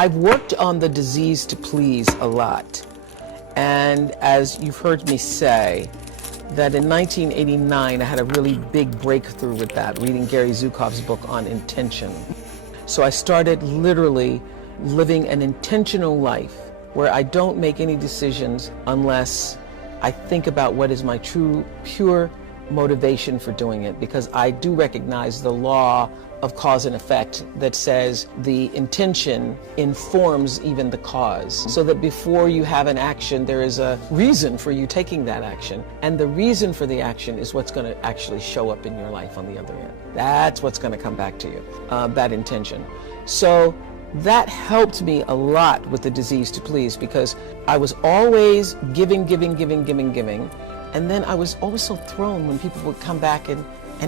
I've worked on the disease to please a lot. And as you've heard me say, that in 1989, I had a really big breakthrough with that, reading Gary Zukav's book on intention. So I started literally living an intentional life where I don't make any decisions unless I think about what is my true, pure motivation for doing it, because I do recognize the law of cause and effect that says the intention informs even the cause. So that before you have an action, there is a reason for you taking that action. And the reason for the action is what's going to actually show up in your life on the other end. That's what's going to come back to you, that intention. So that helped me a lot with the disease to please, because I was always giving. And then I was always so thrown when people would come back and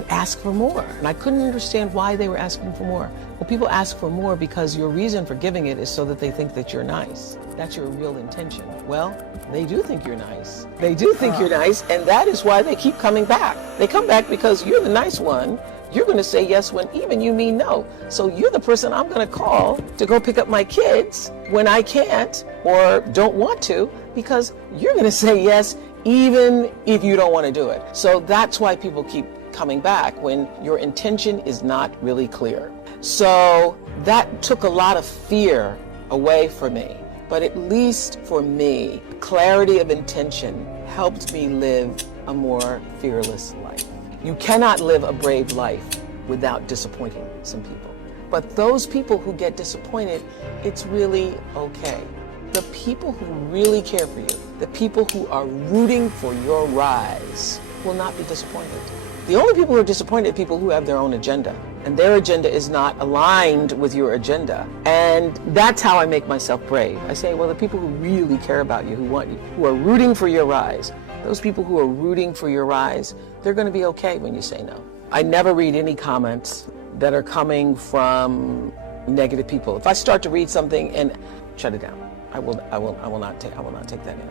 ask for more. And I couldn't understand why they were asking for more. Well, people ask for more because your reason for giving it is so that they think that you're nice. That's your real intention. Well, they do think you're nice. They do think you're nice, and that is why they keep coming back. They come back because you're the nice one. You're going to say yes when even you mean no. So you're the person I'm going to call to go pick up my kids when I can't or don't want to, because you're going to say yes even if you don't want to do it. So that's why people keep coming back, when your intention is not really clear. So that took a lot of fear away from me. But at least for me, clarity of intention helped me live a more fearless life. You cannot live a brave life without disappointing some people. But those people who get disappointed, it's really okay. The people who really care for you, the people who are rooting for your rise, will not be disappointed. The only people who are disappointed are people who have their own agenda, and their agenda is not aligned with your agenda. And that's how I make myself brave. I say, well, the people who really care about you, who want you, who are rooting for your rise, those people who are rooting for your rise, they're going to be okay when you say no. I never read any comments that are coming from negative people. If I start to read something and shut it down, I will not take that in.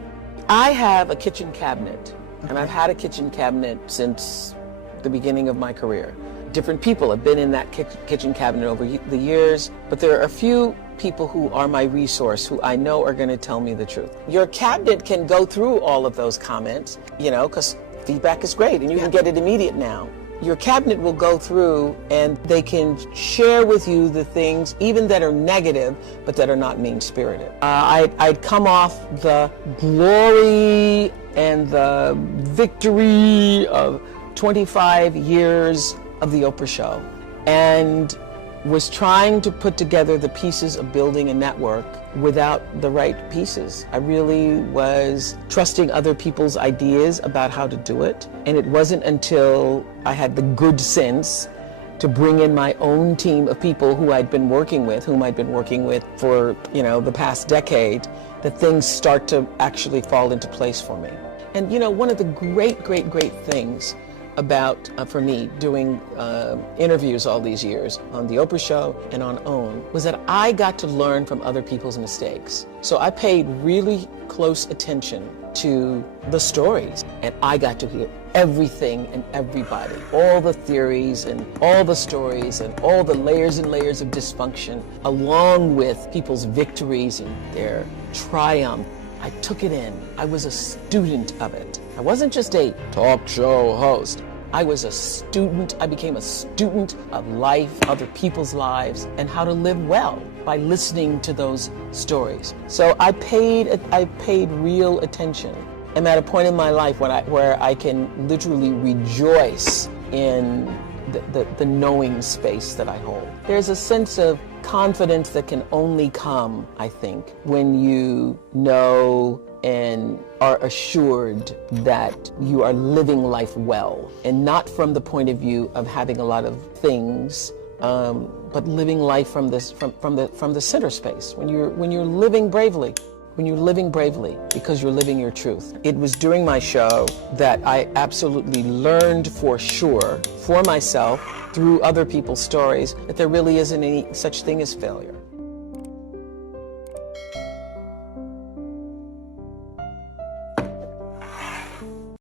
I have a kitchen cabinet, and I've had a kitchen cabinet since the beginning of my career. Different people have been in that kitchen cabinet over the years, but there are a few people who are my resource, who I know are going to tell me the truth. Your cabinet can go through all of those comments, because feedback is great, and you can get it immediate now. Your cabinet will go through, and they can share with you the things, even that are negative, but that are not mean-spirited. I'd come off the glory and the victory of 25 years of the Oprah Show, and was trying to put together the pieces of building a network without the right pieces. I really was trusting other people's ideas about how to do it, and it wasn't until I had the good sense to bring in my own team of people whom I'd been working with for, the past decade, that things start to actually fall into place for me. And one of the great things about, for me, doing interviews all these years on The Oprah Show and on OWN, was that I got to learn from other people's mistakes. So I paid really close attention to the stories, and I got to hear everything and everybody, all the theories and all the stories and all the layers and layers of dysfunction, along with people's victories and their triumph. I took it in. I was a student of it. I wasn't just a talk show host. I was a student. I became a student of life, other people's lives, and how to live well by listening to those stories. So I paid real attention. I'm at a point in my life where I can literally rejoice in the knowing space that I hold. There's a sense of confidence that can only come, I think, when you know and are assured that you are living life well, and not from the point of view of having a lot of things, but living life from the center space. When you're living bravely. When you're living bravely because you're living your truth. It was during my show that I absolutely learned for sure, for myself, through other people's stories, that there really isn't any such thing as failure.